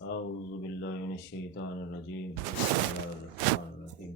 أعوذ بالله من الشيطان الرجيم بسم الله الرحمن الرحيم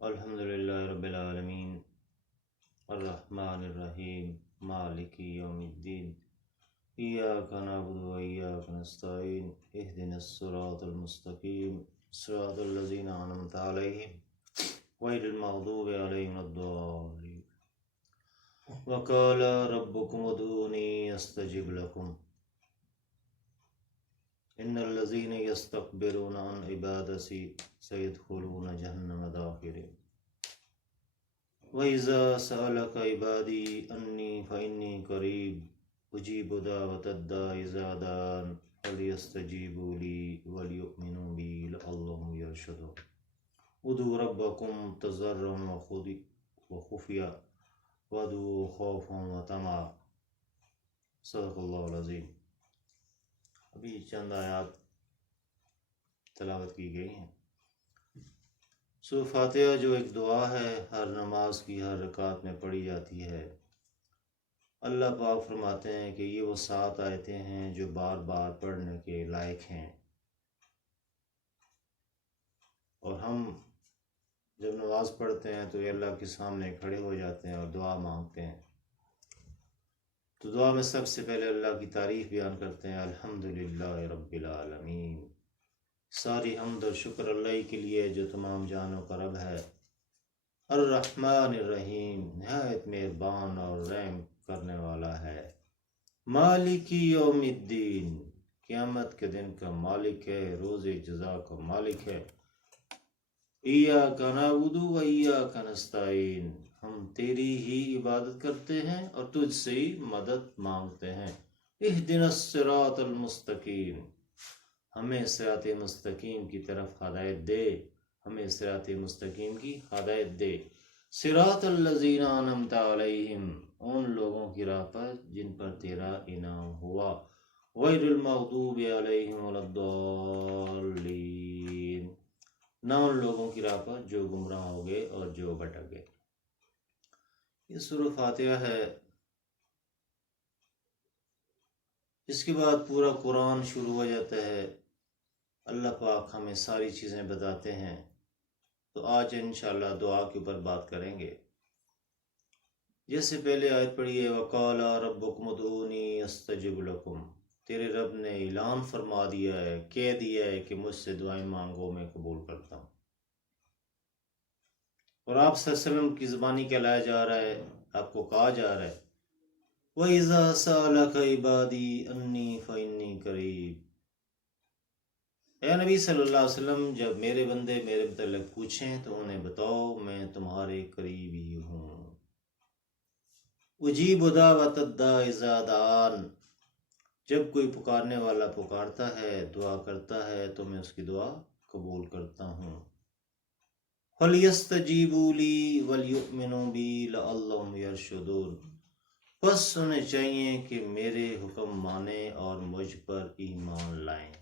الحمد لله رب العالمين الرحمن الرحيم مالك يوم الدين إياك نعبد وإياك نستعين اهدنا الصراط المستقيم صراط الذين أنعمت عليهم غير المغضوب عليهم ولا الضالين وقال ربكم ادعوني استجب لكم ان الذين يستكبرون عن عبادتي سيدخلون جهنم داخرين وإذا سألك عبادي أني فإني قريب أجيب دعوة الداع إذا دعان فليستجيبوا لي وليؤمنوا بي لعلهم يرشدون ادعوا ربكم تضرعا وخفيا وادعوا خوفا وطمعا صدق اللہ العظیم۔ ابھی چند آیات تلاوت کی گئی ہیں۔ سورہ فاتحہ جو ایک دعا ہے، ہر نماز کی ہر رکعت میں پڑھی جاتی ہے۔ اللہ پاک فرماتے ہیں کہ یہ وہ 7 آیتیں ہیں جو بار بار پڑھنے کے لائق ہیں، اور ہم جب نماز پڑھتے ہیں تو یہ اللہ کے سامنے کھڑے ہو جاتے ہیں اور دعا مانگتے ہیں، تو دعا میں سب سے پہلے اللہ کی تعریف بیان کرتے ہیں، الحمدللہ رب العالمین، ساری حمد اور شکر اللہ کے لیے جو تمام جانوں کا رب ہے، الرحمن الرحیم، نہایت مہربان اور رحم کرنے والا ہے، مالک یوم الدین، قیامت کے دن کا مالک ہے، روز جزا کا مالک ہے، ایاک نعبد و ایاک نستعین، ہم تیری ہی عبادت کرتے ہیں اور تجھ سے ہی مدد مانگتے ہیں، اہدنا الصراط المستقیم، ہمیں صراط مستقیم کی طرف ہدایت دے، ہمیں صراط مستقیم کی ہدایت دے، صراط الذین انعمت علیہم، ان لوگوں کی راہ پر جن پر تیرا انعام ہوا، غیر المغضوب علیہم ولا الضالین، نہ ان لوگوں کی راہ پر جو گمراہ ہو گئے اور جو بھٹک گئے۔ یہ سورہ فاتحہ ہے۔ اس کے بعد پورا قرآن شروع ہو جاتا ہے۔ اللہ پاک ہمیں ساری چیزیں بتاتے ہیں، تو آج انشاءاللہ دعا کے اوپر بات کریں گے۔ جیسے پہلے آیت پڑھی ہے، وَقَالَ رَبُّكُمُ ادْعُونِي أَسْتَجِبْ لَكُمْ، تیرے رب نے اعلان فرما دیا ہے، کہہ دیا ہے کہ مجھ سے دعائیں مانگو، میں قبول کرتا ہوں۔ اور آپ صلی اللہ علیہ وسلم کی زبانی کہلایا جا رہا ہے، آپ کو کہا جا رہا ہے، وَإِذَا سَأَلَكَ عِبَادِي أَنِّي فَإِنِّي قَرِيبٌ، اے نبی صلی اللہ علیہ وسلم، جب میرے بندے میرے متعلق پوچھیں تو انہیں بتاؤ میں تمہارے قریب ہی ہوں۔ اجیب دعوت الداع اذا دعان، جب کوئی پکارنے والا پکارتا ہے، دعا کرتا ہے تو میں اس کی دعا قبول کرتا ہوں۔ فَلْيَسْتَجِيبُوا لِي وَلْيُؤْمِنُوا بِي لَعَلَّهُمْ يَرْشُدُونَ، بس انہیں چاہیے کہ میرے حکم مانیں اور مجھ پر ایمان لائیں۔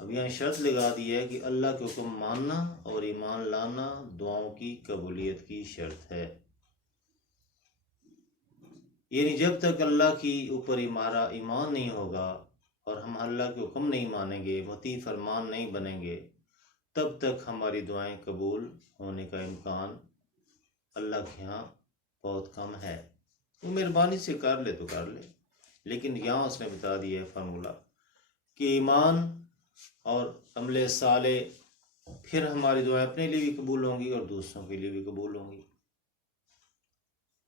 اب یہاں شرط لگا دی ہے کہ اللہ کے حکم ماننا اور ایمان لانا دعاؤں کی قبولیت کی شرط ہے، یعنی جب تک اللہ کی اوپر ہمارا ایمان نہیں ہوگا اور ہم اللہ کے حکم نہیں مانیں گے، مطیع فرمان نہیں بنیں گے، تب تک ہماری دعائیں قبول ہونے کا امکان اللہ کے ہاں بہت کم ہے۔ وہ مہربانی سے کر لے تو کر لے، لیکن یہاں اس نے بتا دیا ہے فارمولہ کہ ایمان اور عمل صالح، پھر ہماری دعائیں اپنے لیے بھی قبول ہوں گی اور دوسروں کے لیے بھی قبول ہوں گی۔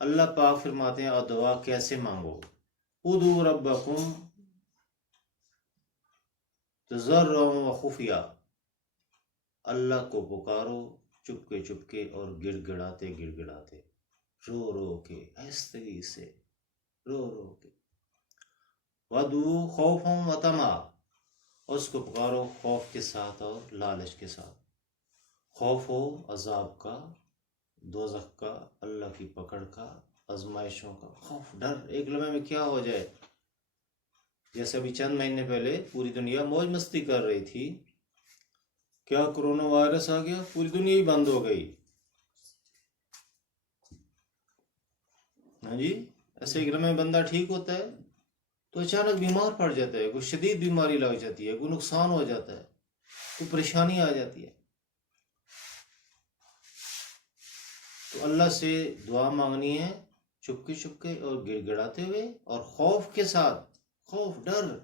اللہ پاک فرماتے ہیں اور دعا کیسے مانگو، ادعوا ربکم تضرعا وخفیا، اللہ کو پکارو چپکے اور گڑ گڑاتے رو کے، آہستگی سے رو کے، وادعوا خوفا وطمعا، اس کو پکارو خوف کے ساتھ اور لالچ کے ساتھ، خوف ہو عذاب کا، دوزخ کا، اللہ کی پکڑ کا، آزمائشوں کا خوف، ڈر ایک لمحے میں کیا ہو جائے۔ جیسے ابھی چند مہینے پہلے پوری دنیا موج مستی کر رہی تھی، کیا کرونا وائرس آ گیا، پوری دنیا ہی بند ہو گئی۔ ہاں جی، ایسے ایک لمحے بندہ ٹھیک ہوتا ہے تو اچانک بیمار پڑ جاتا ہے، کوئی شدید بیماری لگ جاتی ہے، کوئی نقصان ہو جاتا ہے، کوئی پریشانی آ جاتی ہے، تو اللہ سے دعا مانگنی ہے چپکے چپکے اور گڑ گڑاتے ہوئے اور خوف کے ساتھ، خوف، ڈر،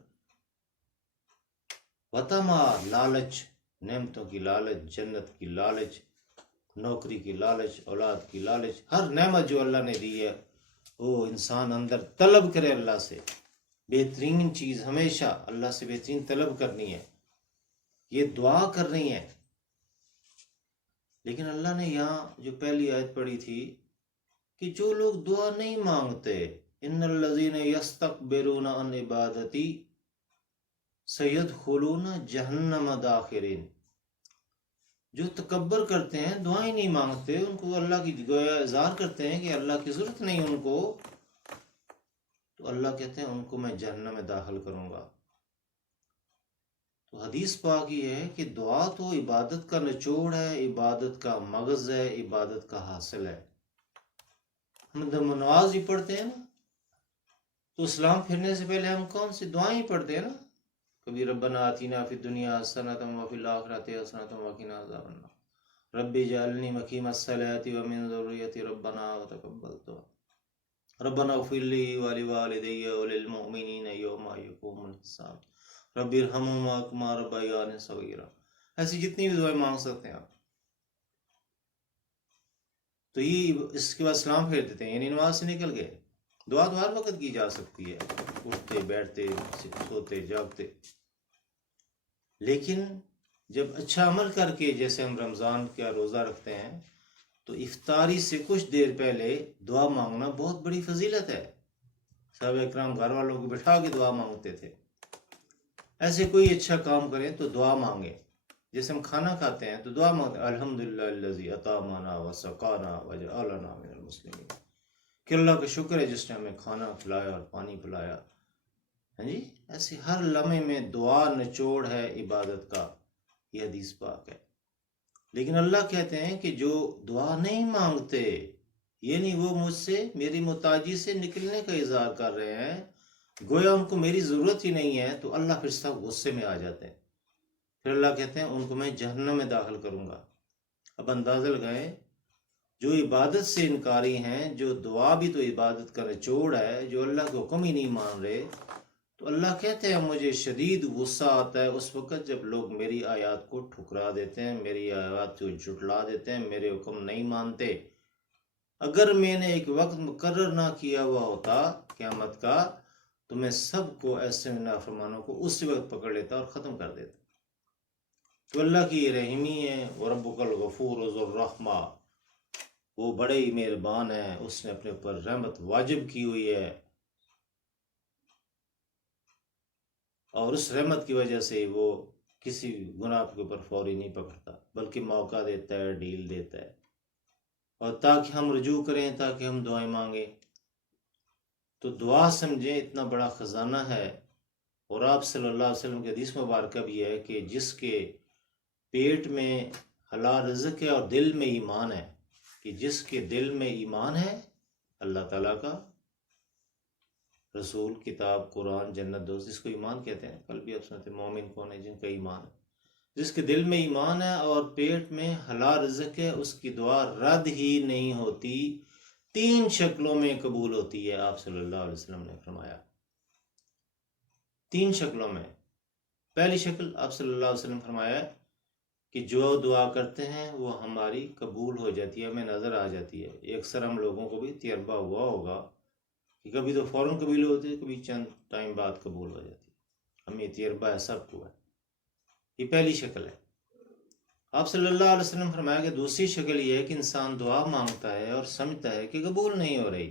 وتما، لالچ، نعمتوں کی لالچ، جنت کی لالچ، نوکری کی لالچ، اولاد کی لالچ، ہر نعمت جو اللہ نے دی ہے وہ انسان اندر طلب کرے اللہ سے۔ بہترین چیز ہمیشہ اللہ سے بہترین طلب کرنی ہے، یہ دعا کرنی ہے۔ لیکن اللہ نے یہاں جو پہلی آیت پڑھی تھی کہ جو لوگ دعا نہیں مانگتے، ان الذین یستکبرون عن عبادتی سیدخلون جہنم داخرین، جو تکبر کرتے ہیں، دعائیں نہیں مانگتے، ان کو اللہ کی گویا اظہار کرتے ہیں کہ اللہ کی ضرورت نہیں ان کو، تو اللہ کہتے ہیں ان کو میں جہنم میں داخل کروں گا۔ تو حدیث پاک یہ ہے کہ دعا تو عبادت کا نچوڑ ہے، عبادت کا مغز ہے، عبادت کا حاصل ہے۔ ہم جب نماز بھی پڑھتے ہیں نا تو اسلام پھرنے سے پہلے ہم کون سی دعائیں پڑھتے ہیں نا، کبھی ربنا آتینا فی الدنیا حسنۃ وفی الآخرۃ حسنۃ وقنا عذاب النار، رب اجعلنی مقیم الصلاۃ ومن ذریتی ربنا وتقبل دعا، ربنا اغفر لی ولوالدی وللمؤمنین یوم یقوم الحساب، رب ارحمہما کما ربیانی صغیرا۔ ایسی جتنی بھی دعائیں مانگ سکتے ہیں آپ، تو یہ اس کے بعد سلام پھیر دیتے ہیں، یعنی نماز سے نکل گئے۔ دعا تو ہر وقت کی جا سکتی ہے، اٹھتے بیٹھتے سوتے جاگتے، لیکن جب اچھا عمل کر کے، جیسے ہم رمضان کا روزہ رکھتے ہیں تو افطاری سے کچھ دیر پہلے دعا مانگنا بہت بڑی فضیلت ہے۔ صحابہ اکرام گھر والوں کو بٹھا کے دعا مانگتے تھے۔ ایسے کوئی اچھا کام کریں تو دعا مانگیں، جیسے ہم کھانا کھاتے ہیں تو دعا مانگتے ہیں، الحمدللہ الذی اطعمنا وسقانا وجعلنا من المسلمین، کہ اللہ کا شکر ہے جس نے ہمیں کھانا کھلایا اور پانی پلایا۔ ہاں جی، ایسے ہر لمحے میں دعا نچوڑ ہے عبادت کا، یہ حدیث پاک ہے۔ لیکن اللہ کہتے ہیں کہ جو دعا نہیں مانگتے، یعنی وہ مجھ سے، میری محتاجی سے نکلنے کا اظہار کر رہے ہیں، گویا ان کو میری ضرورت ہی نہیں ہے، تو اللہ پھر سب غصے میں آ جاتے ہیں، پھر اللہ کہتے ہیں ان کو میں جہنم میں داخل کروں گا۔ اب اندازہ لگائیں، جو عبادت سے انکاری ہیں، جو دعا بھی تو عبادت کا نچوڑ ہے، جو اللہ کے حکم ہی نہیں مان رہے، تو اللہ کہتے ہیں مجھے شدید غصہ آتا ہے اس وقت جب لوگ میری آیات کو ٹھکرا دیتے ہیں، میری آیات کو جھٹلا دیتے ہیں، میرے حکم نہیں مانتے۔ اگر میں نے ایک وقت مقرر نہ کیا ہوا ہوتا قیامت کا تو میں سب کو، ایسے نافرمانوں کو اسی وقت پکڑ لیتا اور ختم کر دیتا۔ تو اللہ کی یہ رحمی ہے، وَرَبُّكَ الْغَفُورُ ذُو الرَّحْمَةِ، وہ بڑے ہی مہربان ہے، اس نے اپنے اوپر رحمت واجب کی ہوئی ہے، اور اس رحمت کی وجہ سے وہ کسی گناہ کے اوپر فوری نہیں پکڑتا، بلکہ موقع دیتا ہے، ڈیل دیتا ہے، اور تاکہ ہم رجوع کریں، تاکہ ہم دعائیں مانگیں۔ تو دعا سمجھیں اتنا بڑا خزانہ ہے، اور آپ صلی اللہ علیہ وسلم کی حدیث مبارکہ بھی ہے کہ جس کے پیٹ میں حلال رزق ہے اور دل میں ایمان ہے، کہ جس کے دل میں ایمان ہے، اللہ تعالیٰ کا، رسول، کتاب، قرآن، جنت، دوست، جس کو ایمان کہتے ہیں، کل بھی آپ سنتے ہیں مومن کون ہے، جن کا ایمان ہے، جس کے دل میں ایمان ہے اور پیٹ میں حلال رزق ہے، اس کی دعا رد ہی نہیں ہوتی، 3 شکلوں میں قبول ہوتی ہے، آپ صلی اللہ علیہ وسلم نے فرمایا، 3 شکلوں میں۔ پہلی شکل آپ صلی اللہ علیہ وسلم فرمایا کہ جو دعا کرتے ہیں وہ ہماری قبول ہو جاتی ہے، ہمیں نظر آ جاتی ہے۔ یہ اکثر ہم لوگوں کو بھی تجربہ ہوا ہوگا کہ کبھی تو فوراً قبول ہوتی ہے، کبھی چند ٹائم بعد قبول ہو جاتی ہے، ہمیں تجربہ ہے سب کو ہے۔ یہ پہلی شکل ہے۔ آپ صلی اللہ علیہ وسلم فرمایا کہ دوسری شکل یہ ہے کہ انسان دعا مانگتا ہے اور سمجھتا ہے کہ قبول نہیں ہو رہی،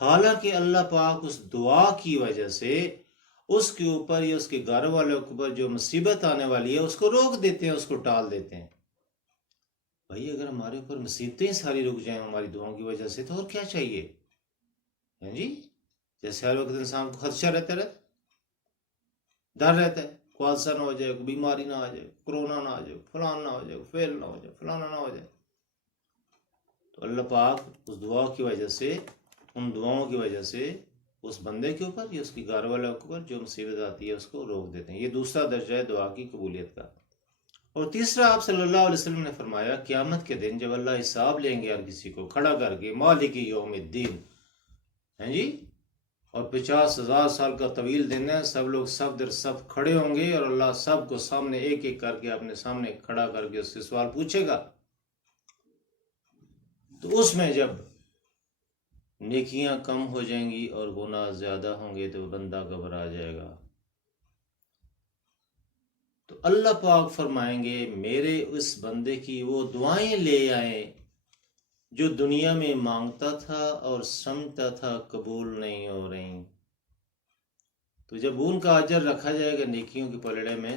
حالانکہ اللہ پاک اس دعا کی وجہ سے اس کے اوپر یا اس کے گھر والوں کے اوپر جو مصیبت آنے والی ہے اس کو روک دیتے ہیں، اس کو ٹال دیتے ہیں۔ بھائی اگر ہمارے اوپر مصیبتیں ساری رک جائیں ہماری دعاؤں کی وجہ سے تو اور کیا چاہیے؟ جی، جیسے ہر وقت انسان کو خدشہ رہتا ہے، ڈر رہتا ہے، کوئی حادثہ نہ ہو جائے، کوئی بیماری نہ آ جائے، کرونا نہ آ جائے، فلان نہ ہو جائے، فیل نہ ہو جائے، فلانا نہ ہو جائے، تو اللہ پاک اس دعا کی وجہ سے ان دعاؤں کی وجہ سے اس بندے کے اوپر یا اس کی گھر والوں کے اوپر جو مصیبت آتی ہے اس کو روک دیتے ہیں. یہ دوسرا درجہ ہے دعا کی قبولیت کا. اور تیسرا آپ صلی اللہ علیہ وسلم نے فرمایا قیامت کے دن جب اللہ حساب لیں گے ہر کسی کو کھڑا کر کے مالک یوم الدین ہیں جی، اور 50,000 سال کا طویل دن ہے، سب لوگ سب در سب کھڑے ہوں گے اور اللہ سب کو سامنے ایک ایک کر کے اپنے سامنے کھڑا کر کے اس سے سوال پوچھے گا. تو اس میں جب نیکیاں کم ہو جائیں گی اور گناہ زیادہ ہوں گے تو بندہ گھبرا جائے گا. تو اللہ پاک فرمائیں گے میرے اس بندے کی وہ دعائیں لے آئیں جو دنیا میں مانگتا تھا اور سمجھتا تھا قبول نہیں ہو رہی. تو جب ان کا اجر رکھا جائے گا نیکیوں کے پلڑے میں